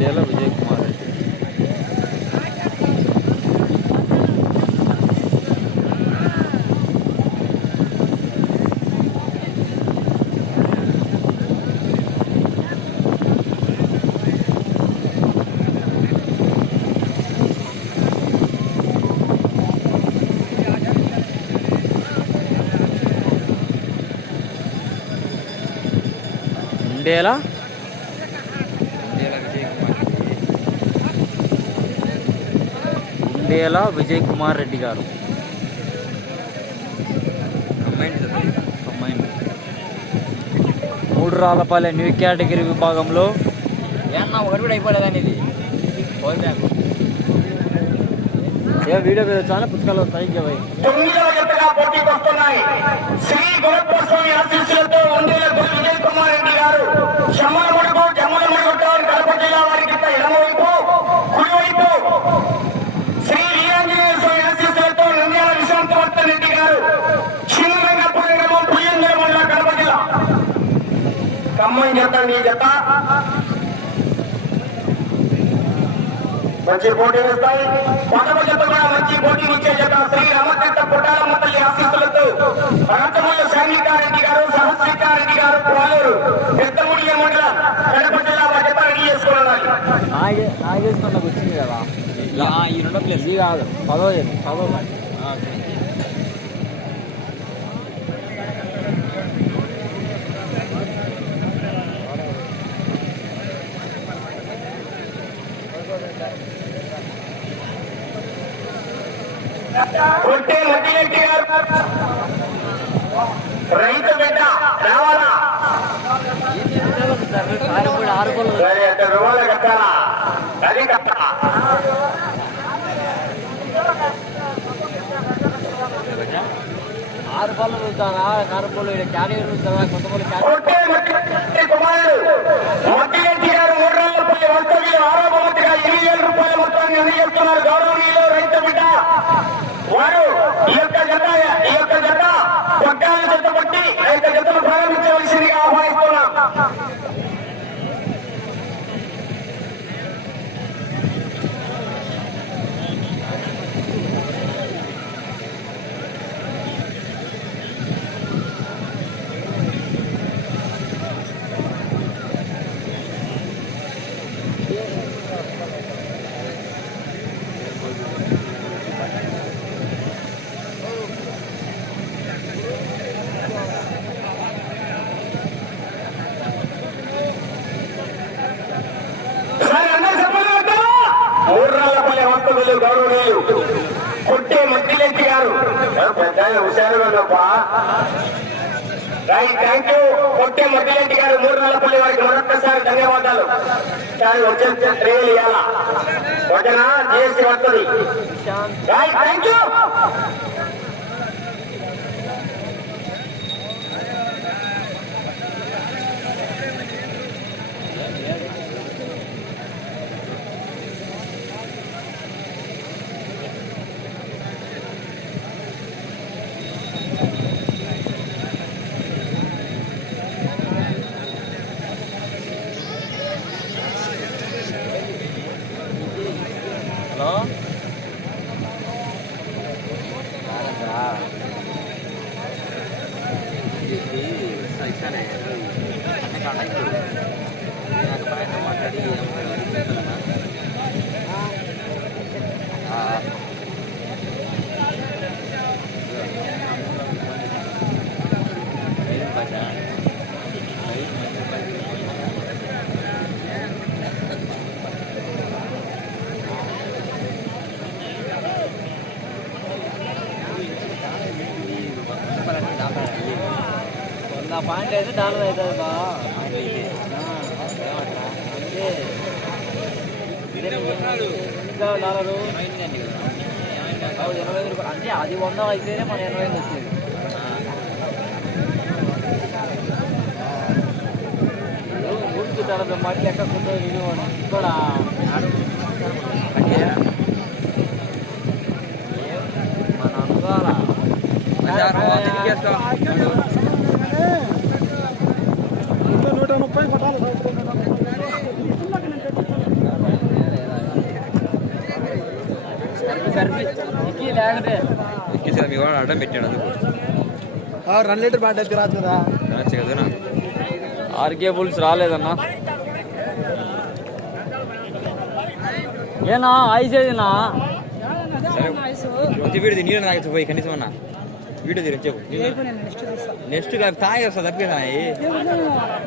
ఉండేల విజయ్ కుమార్ రెడ్డి ఉండేలా ఉండేల విజయ్ కుమార్ రెడ్డి గారు. మూడు రాళ్ళపల్లె న్యూ కేటగిరీ విభాగంలో ఏ వీడియో మీద చాలా పుస్తకాలు వస్తాయి ఇంకా పోయి తొమ్మిదవ జతగా పోటీకి వస్తున్నాయి శ్రీ గోపాల స్వామి ఆశీస్సులతో ఉండేల గురు విజయ్ కుమార్ రెడ్డి గారు శమ్మలమడుగు జమ్మలమడుగు టౌన్ కడప జిల్లా వారి కింద ఎడమవైపు కుడివైపు శ్రీ వీరాంజనేయ స్వామి ఆశీస్సులతో నంద్యాల విశాంతవర్ధన్ రెడ్డి గారు సింగరంగపురం గ్రామం పుయ్యంగర మండల కడప జిల్లా ఖమ్మం జత మంచి పోటీ ఇస్తాయి పదవ జత కూడా మంచి పోటీ ఇచ్చే జత శ్రీ రామకృష్ణ పుట్టాలమ్మ తల్లి ఆశీస్సులతో రాజమూల సైనికారెడ్డి గారు సహస్రికారెడ్డి గారు పాలేరు పెద్దముడియ మండలం కడప జిల్లా జత రెడీ నాగేశ్వర నాకు వచ్చింది కదా? ఈ రెండో ప్లేస్. ఇది కాదు పదో పదో కాదు. కొట్టే మద్దిరెడ్డి గారు రైతు బిడ్డ రావాలా ఆయన కూడా ఆరు కోళ్ళు సరే అంత రూపాయలు కట్టాలా అది కట్టాలా ఆరు పళ్ళు వెళ్తారా ఆరు పళ్ళు ఇక్కడ క్యారియర్ వెళ్తారా కొత్త పళ్ళు క్యారియర్ కొట్టే మద్దిరెడ్డి కుమారుడు మద్దిరెడ్డి గారు మూడు రోజులపల్లి వస్తవి ఆరో బహుమతిగా ఎనిమిది వేల రూపాయల మొత్తాన్ని అందజేస్తున్నారు గౌరవనీయులు రైతు బిడ్డ వారు ఈ యొక్క జత ఈ యొక్క జత పగ్గాల జత బట్టి ఆ యొక్క జతను ప్రారంభించవలసిందిగా ఆహ్వానిస్తున్నాం సార్, అందరూ చెప్పండి వద్దా? మూడు రాళ్ళపల్లి వస్తువులు గౌరవనీయులు కొట్టే మద్దిలెట్టి గారు ఏ, పెద్ద ఆయన హుషారుగా ఉన్నప్పా. రైట్ థ్యాంక్ యూ కొట్టే మద్దిలెట్టి గారు మూడు నెలల పల్లి వారికి మరొక్కసారి ధన్యవాదాలు. కానీ వచ్చే ట్రైన్ ఇవ్వాలా ఓకేనా? జిఎస్టీ వస్తుంది. రైట్ థ్యాంక్ యూ హలో వంద పాయింట్ అయితే డాలర్ అవుతుంది బా. డాలరు ఎనభై ఐదు రూపాయలు. అంటే అది వంద అయితేనే మన ఎనభై ఐదు వచ్చేది. ఊరికి చాలా మట్టి ఎక్కడ ఉంటుంది ఇది కూడా మన అనుకోవాలా నూట ముప్పై ఎక్కేసాను ఇవాళ బ్యాట్ అయితే రాదు ఆర్కే బుల్స్ రాలేదన్నా. ఏనా ఐస్ ఏదినా సరే ప్రతి వీడిది నీళ్ళు నాకు పోయి కనీసం అన్నా. వీడియో తీరు చెప్పు. నెక్స్ట్ తాగే వస్తా తప్పిదా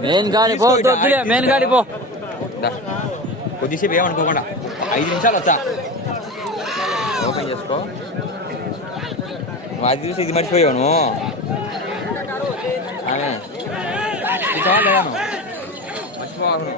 మెయిన్ గాడి పో వద్దులే మెయిన్ గాడి పో. కొద్దిసేపు ఏమనుకోకుండా. ఐదు నిమిషాలు వచ్చా ఓపెన్ చేసుకో. నువ్వు అది చూసి ఇది మర్చిపోయావు నువ్వు. నువ్వు. మర్చిపోవాలి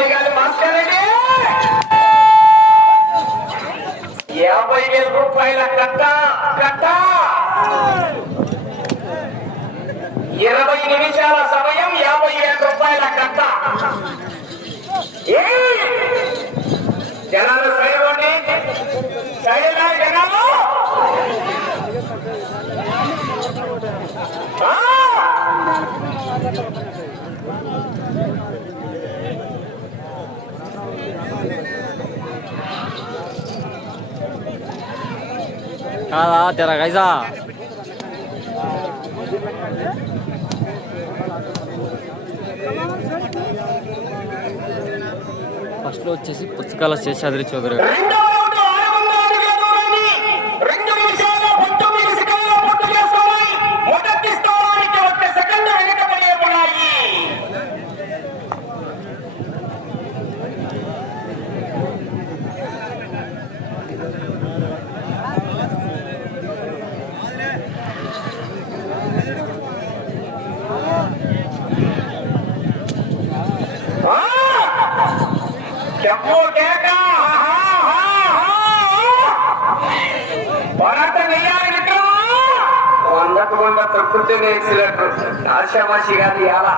ఆశావాసి గారు మాస్టర్ రెడ్డి! యాభై వేల రూపాయల కట్ట కట్ట! ఇరవై నిమిషాల సమయం యాభై వేల రూపాయల కట్ట. జనాలు సైడ్ సైడ్ జనాలు ఆ! కాదా తెరా కైసా ఫస్ట్ వచ్చేసి పుచ్చకాల శేషాద్రి చౌదరి గారు రెండవ రౌండ్ ఆరు వందల అడుగుల దూరాన్ని రెండు నిమిషాల పంతొమ్మిది సెకండ్లలో పూర్తి చేసుకోవాలి. మొదటి స్థానానికి ఒక్క సెకండ్ వెనుకబడి ఉన్నాయి. ఆ! చెప్పు కేక పోరాట నెయ్యాలి విక్రమా వందకు వంద ప్రకృతి నేర్చినట్టు. ఆశామాషి గారి ఎలా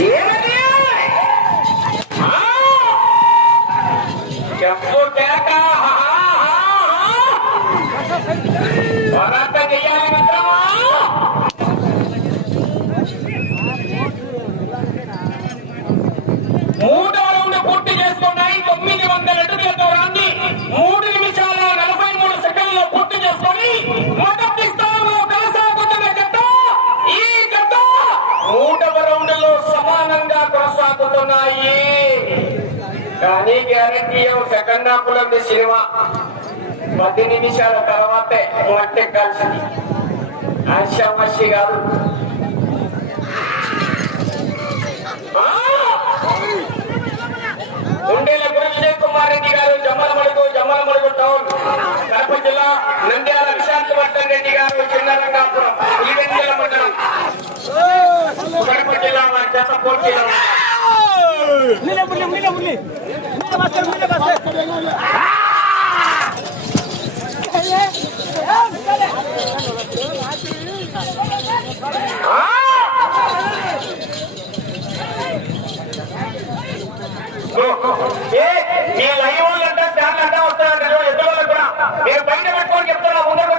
ఏమిటి? ఆ! చెప్పు కేక పోరాట నెయ్యాలి విక్రమా మూడో రౌండ్ పూర్తి చేసుకున్నాయి తొమ్మిది వందల అడుగుల దూరాన్ని మూడు నిమిషాల నలభై మూడు సెకండ్లలో పూర్తి చేసుకొని మొదటి స్థానంలో కొనసాగుతున్న జత ఈ జత మూడవ రౌండ్లో సమానంగా కొనసాగుతున్నాయి. కానీ గ్యారంటీ సెకండ్ హాఫ్లో సినిమా. పది నిమిషాల తర్వాతే మట్టి కలిసింది. ఆశామషి గారు. ఉండేల గురు విజయ్ కుమార్ రెడ్డి గారు జమ్మలమడుగు జమ్మలమడుగు టౌన్ కడప జిల్లా నంద్యాల విశాంత్ వర్ధన్ రెడ్డి గారు చిన్నరంగాపురం పులివెందుల మండలం. కడప జిల్లా వారి పోటీలో ఉన్నారు. ఏ మీ లైవ్ అంటే స్టాండ్ అంటే వస్తారంట కూడా? నేను బయట చెప్తున్నా అడుగుతున్నారు.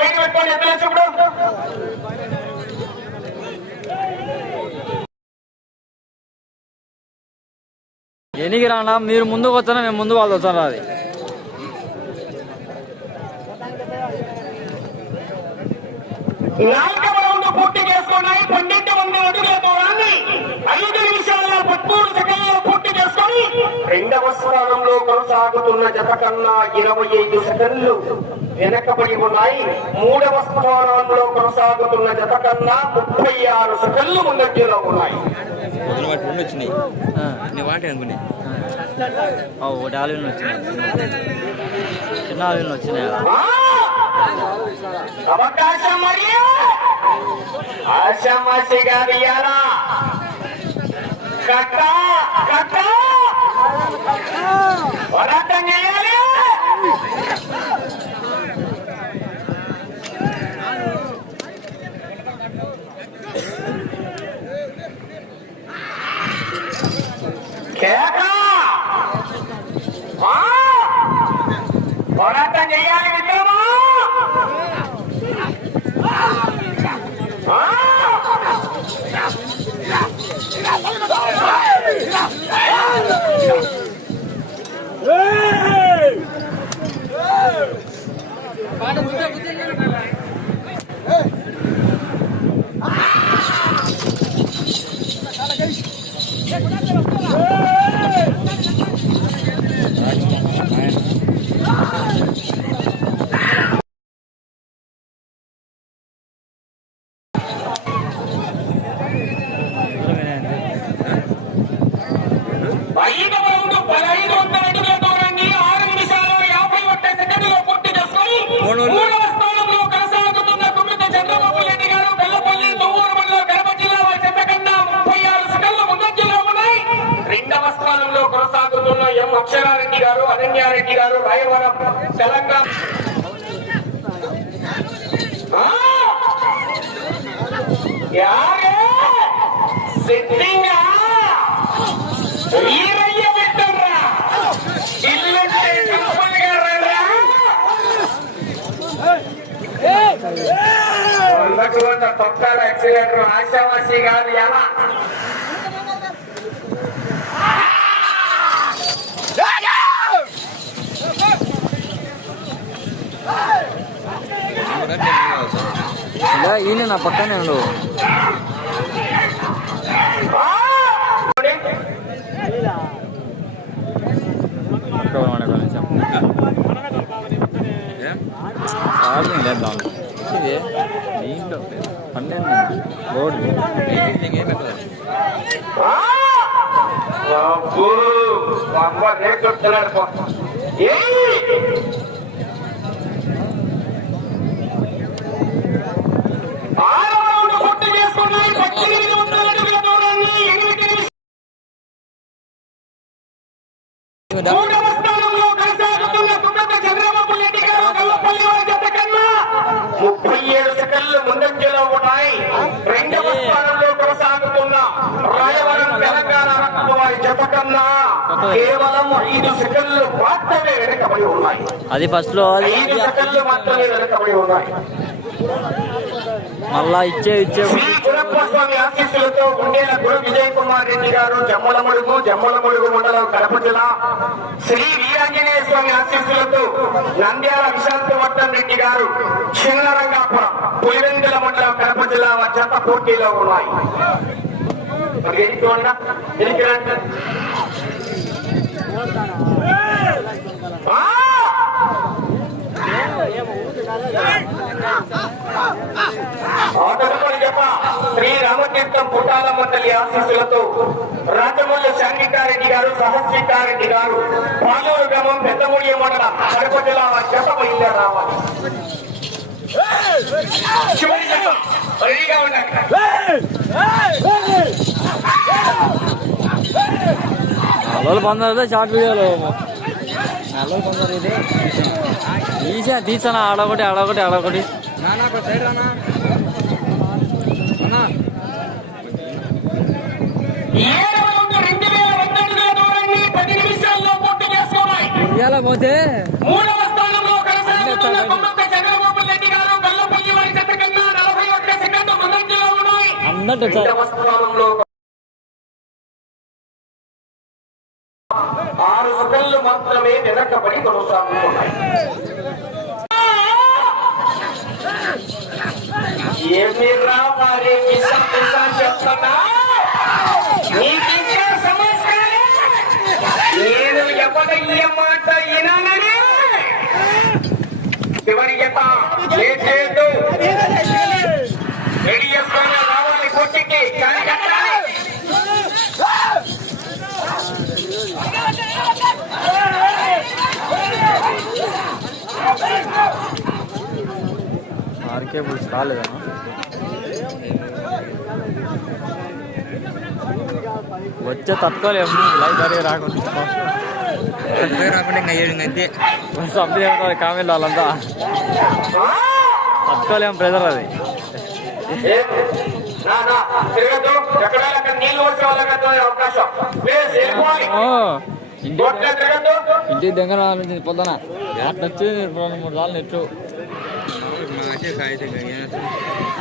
బయట పెట్టుకొని ఎనికి రానా? మీరు ముందుకు వచ్చానా మేము ముందు వాళ్ళు వచ్చాను అది? పూర్తి చేసుకున్నాయి. పన్నెండు మంది అడుగుల దూరాన్ని ఐదు నిమిషాల పదమూడు రెండవ స్థానంలో కొనసాగుతున్న జత కన్నా ఇరవై ఐదు సెకండ్లు వెనకబడి ఉన్నాయి. మూడవ స్థానంలో కొనసాగుతున్న జత కన్నా ముప్పై ఆరు సెకండ్లు ముందంజలో ఉన్నాయి! అవకాశం మరియు ఆశామాసిగా ఇయ్యాలా కట్ట కట్ట! పోరాటం చేయాలి. పోరాటం చేయాలి. కొనసాగుతున్న ఎం అక్షరారెడ్డి గారు అనన్యారెడ్డి గారు రాయవరం తెలంగాణ. ఆ! యారే? సిట్టింగా? వీరయ్య ఇల్లుంటే కంపల్గా వందకు వంద తొక్కల ఆశావాసి కాదు ఎలా? ఇలా ఈయన నా పక్కనే ఉండు. ఇది దీంట్లో పన్నెండు బోర్డు పెట్టదు అబ్బో, అమ్మ నేను చెప్తున్నాడు పో. ఏయ్! ఆరవ రౌండ్ పూర్తి చేసుకున్నాయి. పద్దెనిమిది వందల అడుగుల దూరాన్ని ఎనిమిది నిమిషాలు మూడవ స్థానంలో కొనసాగుతున్న కుటుంబ చంద్రబాబు రెడ్డి గారు కల్లపల్లి వారి జత కన్నా ముప్పై ఏడు సెకండ్లు ముందంజలో ఉన్నాయి రెండవ స్థానంలో కొనసాగుతున్న రాయవరం తెలంగాణ రకపు వారి జత కన్నా కేవలం ఐదు సెకండ్లు మాత్రమే వెనకబడి ఉన్నాయి అది ఫస్ట్లో అది ఐదు సెకండ్లు మాత్రమే వెనకబడి ఉన్నాయి మళ్ళా ఇచ్చే ఇచ్చే. శ్రీ స్వామి ఆశీస్సులతో ఉండేల గురు విజయ్ కుమార్ రెడ్డి గారు జమ్మలమడుగు జమ్మలమడుగు మండలం కడప జిల్లా. శ్రీ వీరాంజనేయ స్వామి ఆశీస్సులతో నంద్యాల విశాంతవర్ధన్ రెడ్డి గారు చిన్నరంగాపురం పులివెందుల మండలం కడప జిల్లా వారి పోటీలో ఉన్నాయి. మరి ఎనికి ఆ! ఆటోకొని చెప్ప శ్రీ రామతీర్థం పుట్టాలమ్మ తల్లి ఆశీస్సులతో రాజమౌళి శాంతికారెడ్డి గారు సహస్వికారెడ్డి గారు పాలూరు గ్రామం పెద్దమూడి మండల కడప జిల్లా వారి చెప్ప రావాలి చివరి జత రెడీగా ఉండండి నల్లలు పందారు షార్ట్ వీడియోలో తీసా తీసానా ఆడొకటి ఆడొకటి ఆడొకటి నా నాకు సైడ్ చివరి జత చేసేదు రెడీ చేసుకొని రావాలి కొట్టికి కానీ కట్టాలి ఆర్కే పులుసు రాలేదా వచ్చే తట్టుకోలేము లైట్ అడిగి రాకుండా పేరు రాకుండా ఇంకా అంతే కామెంట్ వాళ్ళంతా తట్టుకోలేము ప్రెజర్ అది ఇంటి దగ్గర పొద్దున అట్లా వచ్చి రెండు మూడు సార్లు నెట్లు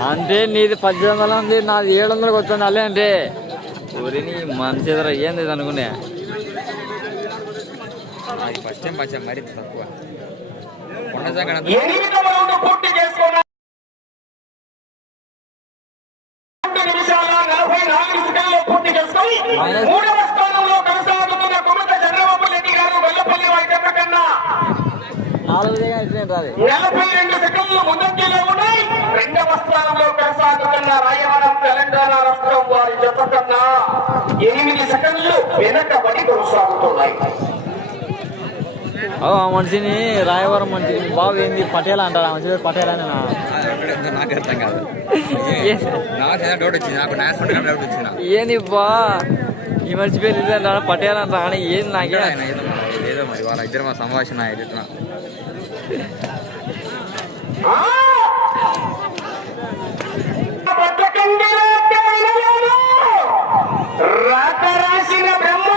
అంటే నీది పద్దెనిమిది వందలు ఉంది నాది ఏడు వందలకు వచ్చింది అల్లే అంటే ఊరిని నీ ఎదురు ఏంది అనుకునే అది ఫస్ట్ టైం వచ్చా మరీ తక్కువ. కొండ జగన్ ఎనిమిదవ రౌండ్ పూర్తి చేసుకున్నారు రెండు నిమిషాల నలభై నాలుగు సెకండ్లు పూర్తి చేసుకొని మూడవ స్థానంలో కొనసాగుతున్న కుమత చంద్రబాబు రెడ్డి గారు వెల్లపల్లి కన్నా. నలభై రెండు సెకండ్లు ముందంజలో ఉన్నాయి. రెండవ స్థానంలో కొనసాగుతున్న రాయవరం తెలంగాణ రాష్ట్రం వారి జత కన్నా ఎనిమిది సెకండ్లు వెనకబడి కొనసాగుతున్నాయి. ఆ మనిషిని రాయవరం మనిషిని బాబు ఏంది పటేల్ అంటారు ఆ మనిషి పేరు పటేల్ నాకు అర్థం కాదు. నాకు చాలా డౌట్ వచ్చింది. నాకు నేర్చుకుంటే డౌట్ వచ్చింది? ఏంది బా? ఈ మనిషి పేరు ఇది అంటారా పటేల్ అంటారా అని ఏంది నాకే? ఏదో మరి, ఏదో మరి వాళ్ళ ఇద్దరు మా సంభాషణ! బతకండి రాత రాసిన బ్రహ్మదేవుడు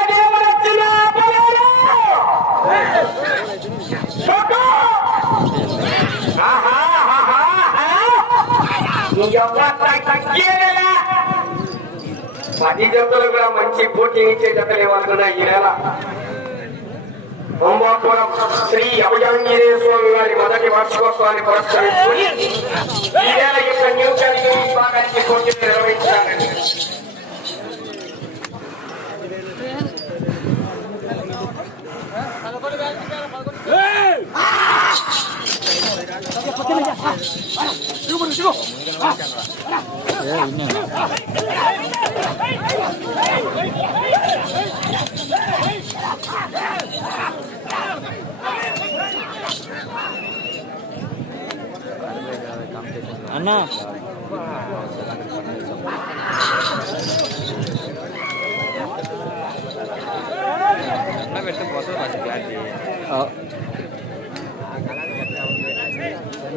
కూడా మంచి పోటీ ఇచ్చే జతలేమనుకున్నా ఈ నెల బొమ్మాపురం శ్రీ అభయాంజనేయ స్వామి వారి మొదటి వార్షికోత్సవాన్ని పురస్కరించుకుని ఈ నెల యొక్క న్యూ కలిగి విభాగానికి పోటీ నిర్వహించాలని ఏ, ఇన్నే. అన్నా ఎండ పెడితే పోతుంది ఫస్ట్ క్లారిటీ బాగుంటుంది అన్న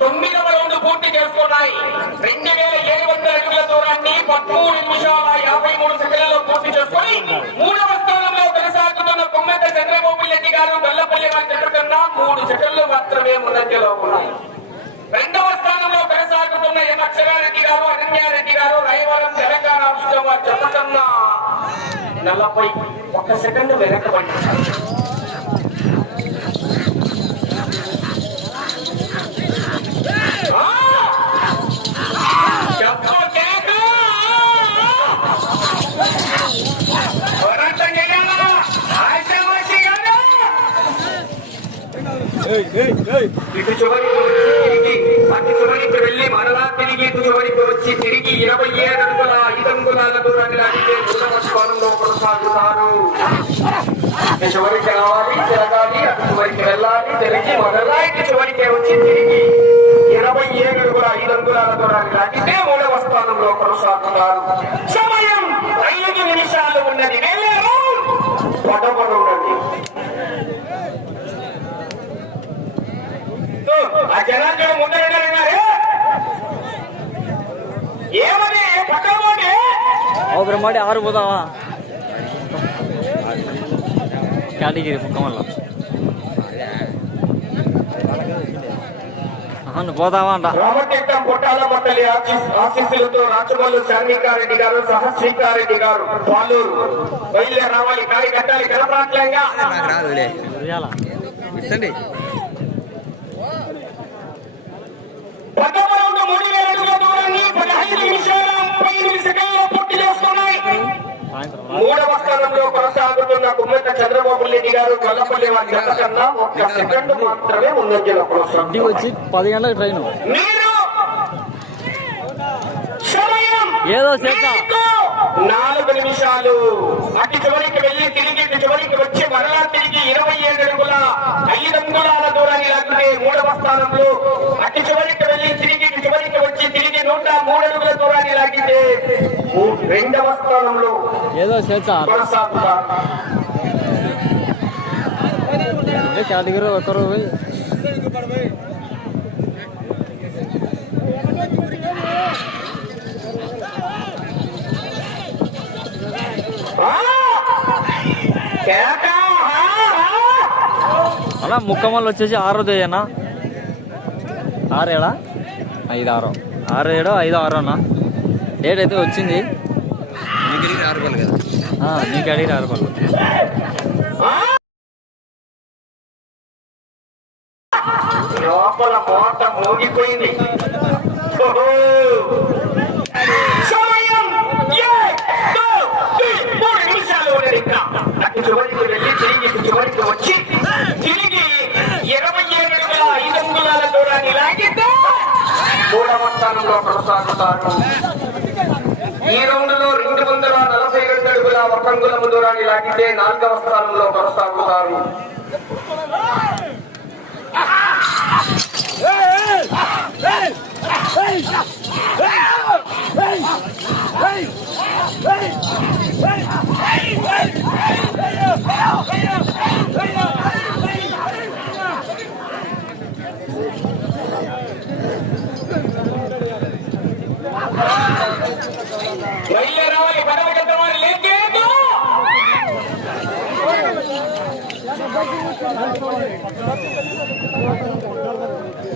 తొమ్మిదవ రౌండ్ పూర్తి చేసుకున్నాయి. రెండు వేల ఏడు వందల అడుగుల దూరాన్ని పదమూడు నిమిషాల యాభై మూడు సెకండ్లలో పూర్తి చేసుకుని మూడవ స్థానంలో కొనసాగుతున్న కొమ్మెత చంద్రబాబు రెడ్డి గారు బెల్లపల్లి వారి కన్నా మూడు సెకండ్లు మాత్రమే ముందంజలో ఉన్నాయి రెండవ స్థానంలో కొనసాగుతున్న ఎం అక్షరారెడ్డి గారు అనన్యారెడ్డి గారు రాయవరం తెలంగాణ రాష్ట్రం వారి కన్నా నలభై ఒక సెకండ్ వెనకబడి ఇటు చివరికి వచ్చి తిరిగి అటు చివరికి వెళ్ళి మరలా తిరిగి ఇటు చివరికి వచ్చి తిరిగి ఇరవై ఏడు అడుగుల ఐదు అంగుళాల దూరాన్ని లాగితే మూడవ కొనసాగుతారు. చివరికి రావాలి తిరగాలి అటు చివరికి వెళ్ళాలి తిరిగి మరలా ఇటు చివరికి వచ్చి తిరిగి ఇరవై ఏడు అడుగుల ఐదు అంగుళాల దూరాన్ని లాగితే మూడవ స్థానంలో కొనసాగుతారు. సమయం ఐదు నిమిషాలు ఉన్నది. వెళ్ళారు. పదకొండు ఉన్నది ఆ జనార్దన ముందరే ఏమని పక్కన పోతే అవు బ్రహ్మాడి ఆరు పోదావా కేటగిరీ ముఖం వల్ల ఆహా, నువ్వు పోతావా అంట. రామతీర్థం పొట్టాల మండలి ఆశీస్- ఆశీస్సులతో రాచమల్లు శాంతికారెడ్డి గారు సహశ్రీకారెడ్డి గారు పాలూరు. బయలుదేరి రావాలి. కాలి కట్టాలి. కనపడట్లేగా నాకు రాదులే ఉయ్యాల. ఇచ్చండి ప్రథమ రౌండ్ మూడు వేల అడుగుల దూరాన్ని పదహైదు నిమిషాల ముప్పై ఎనిమిది సెకండ్లో పూర్తి చేస్తున్నాయి సాయంత్రం మూడవ స్థానంలో కొనసాగుతున్న కుమ్మెట చంద్రబాబు రెడ్డి గారు కొల్లపల్లి వారి కన్నా ఒక్క సెకండ్ మాత్రమే ముందంజలో కొనసాగుతున్నారు. వచ్చి పది గంటలకు ట్రైన్ ఏదో నాలుగు నిమిషాలు. అటు చివరికి వెళ్ళి తిరిగి ఇటు చివరికి వచ్చి మరలా తిరిగి ఇరవై ఏడు అడుగుల ఐదు అంగుళాల దూరాన్ని లాగితే మూడవ స్థానంలో అటు చివరికి వెళ్ళి తిరిగి ఇటు చివరికి వచ్చి తిరిగి నూట మూడు అడుగుల దూరాన్ని లాగితే రెండవ స్థానంలో ఏదో కొనసాగుతారు ఒకరు! అలా ముక్కమల్లి వచ్చేసి ఆరో తేదీ అన్న. ఆరేడా? ఐదు ఆరో ఆరు ఏడో ఐదు ఆరో అన్న. డేట్ అయితే వచ్చింది. నీకు అడిగి ఆరు పళ్ళు లోపల మోట మోగిపోయింది! సమయం చివరికి వెళ్ళి తిరిగి చివరికి వచ్చి తిరిగి ఇరవై ఏడు అడుగుల ఐదు అంగుళాల దూరాన్ని లాగితే మూడవ స్థానంలో కొనసాగుతారు ఈ రౌండ్లో రెండు వందల నలభై రెండు అడుగుల ఒక దూరాన్ని లాగితే నాలుగవ స్థానంలో కొనసాగుతారు బయలుదేరి రావాలి పదవ గంట వారు లేకేదు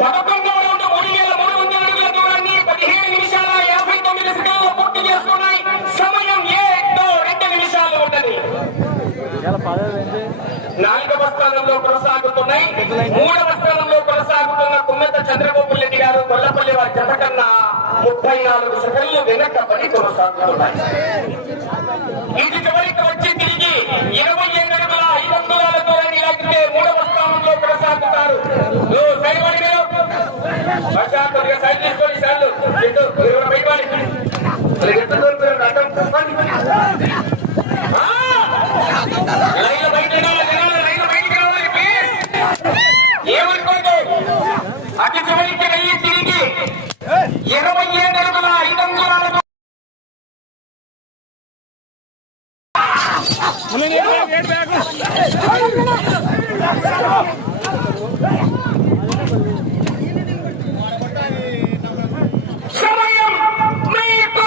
పదకొండవ రౌండ్ మూడు వేల మూడు వందల అడుగుల దూరాన్ని పదిహేను నిమిషాల యాభై తొమ్మిది సెకండ్లు పూర్తి చేసుకున్నాయి సమయం ఏడు రెండు నిమిషాలు ఉన్నది ఇలా పదో ఏంటి నాలుగవ స్థానంలో ఉన్నాయి మూడవ స్థానంలో కొనసాగుతున్న కుమ్మెత చంద్రబాబు రెడ్డి గారు కొల్లపల్లి వారి జత కన్నా ముప్పై నాలుగు సెకండ్లు వెనకబడి కొనసాగుతున్నాయి. ఇది చివరికి వచ్చి తిరిగి ఇరవై ఎనిమిది అడుగుల ఐదు వందల దూరాన్ని లాగితే మూడవ స్థానంలో కొనసాగుతారు. ఓ, సైడ్ వాడి మీరు. ప్రశాంత్ కొద్దిగా సైడ్ తీసుకోండి సార్లు ఇటు, మీరు కూడా బయట వాడి. మరి ఎంత దూరం మీరు అడ్డం తప్పండి. ఆ! లైన్ బయట ఉండాలి, జనాలు లైన్ బయటికి రావాలి, ప్లీజ్. ఏమనుకోవద్దు అటు చివరికి వెళ్ళి తిరిగి ఇరవై ఏడు అడుగుల ఐదు అంగుళాల దూరం సమయం మీకు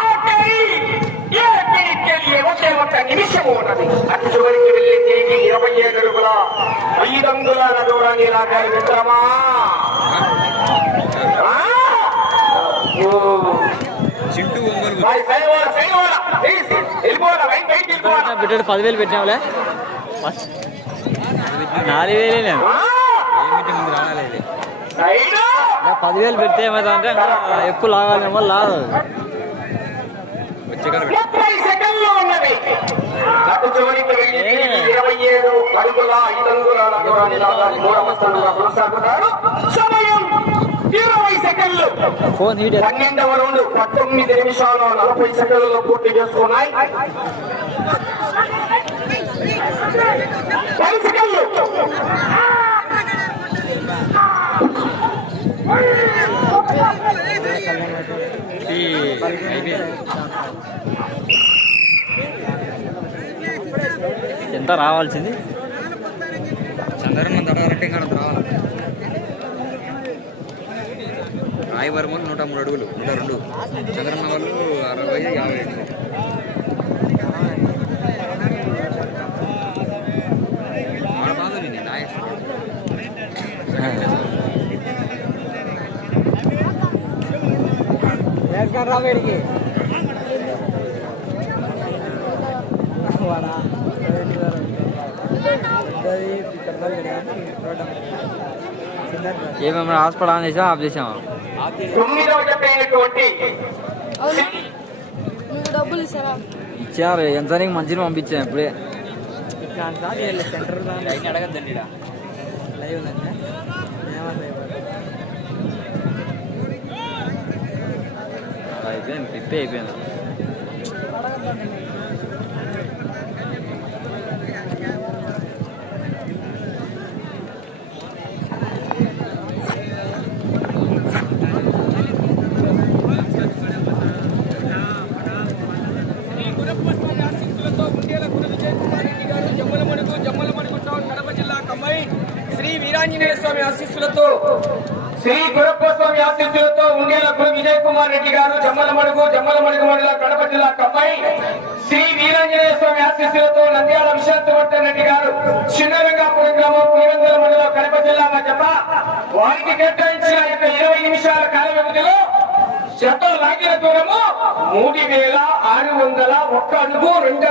ఆఖరి ఏపీకి ఒకే ఒక్క నిమిషం ఉన్నది అటు చివరికి వెళ్ళి తిరిగి ఇరవై ఏడు అడుగుల ఐదు అంగుళాల దూరాన్ని లాగాలి మిత్రమా ఆ? ఓ. చింటూ ఒంగోలు బాయ్, సైడ్ వాడ, సైడ్ వాడ. ప్లీజ్, వెళ్ళిపోవాలా, బయట బయటికి వెళ్ళిపోవాలా. పెట్టాడు పదివేలు పెట్టినావులే. నాలుగు వేలే ముందు రాలేదు పదివేలు పెడితే ఎక్కువ ఉన్నది. అటు దూరాన్ని లాగాలి స్థానంలో కొనసాగుతారు సమయం సెకండ్లు. పన్నెండవ రౌండ్ పంతొమ్మిది నిమిషాలు నలభై సెకండ్లలో పూర్తి చేసుకున్నాయి. పది సెకండ్లు. ఎంత రావాల్సింది? చంద్రన్న తడాలంటే ఇంకా అంత రావాలి రాయి వర్మ నూట మూడు అడుగులు నూట రెండు. చంద్రన్న వాళ్ళు అరవై యాభై. అడుగులు వాడు బాగా నేను ఏమేమి హాస్పిటల్ ఆన్ చేసా ఆఫ్ చేసామా తొమ్మిదవ అవును? మీకు డబ్బులు ఇస్తారా ఇచ్చారు ఎంత నీకు మంచిగా పంపించాను ఇప్పుడే. అడగద్దండి ఈడ. అయిపోయింది ట్రిప్ అయిపోయింది జమ్మలమడుగు జమ్మలమడుగు టౌన్ కడప జిల్లా కమ్మాయి శ్రీ వీరాంజనేయ స్వామి ఆశీస్సులతో శ్రీ గురప్ప స్వామి ఆశీస్సులతో ఉండేల గురు విజయ్ కుమార్ రెడ్డి గారు జమ్మలమడుగు జమ్మలమడుగు మండల కడప జిల్లా కమ్మాయి శ్రీ వీరాంజనేయ స్వామి ఆశీస్సులతో నంద్యాల విశాంతవర్ధన్ రెడ్డి గారు చిన్నరంగాపురం గ్రామం పులివెందుల మండలం కడప జిల్లా మధ్యప వారికి కేటాయించిన యొక్క ఇరవై నిమిషాల కాల వ్యవధిలో శతం లాగిన దూరము మూడు వేల ఆరు వందల ఒక్క అడుగు రెండు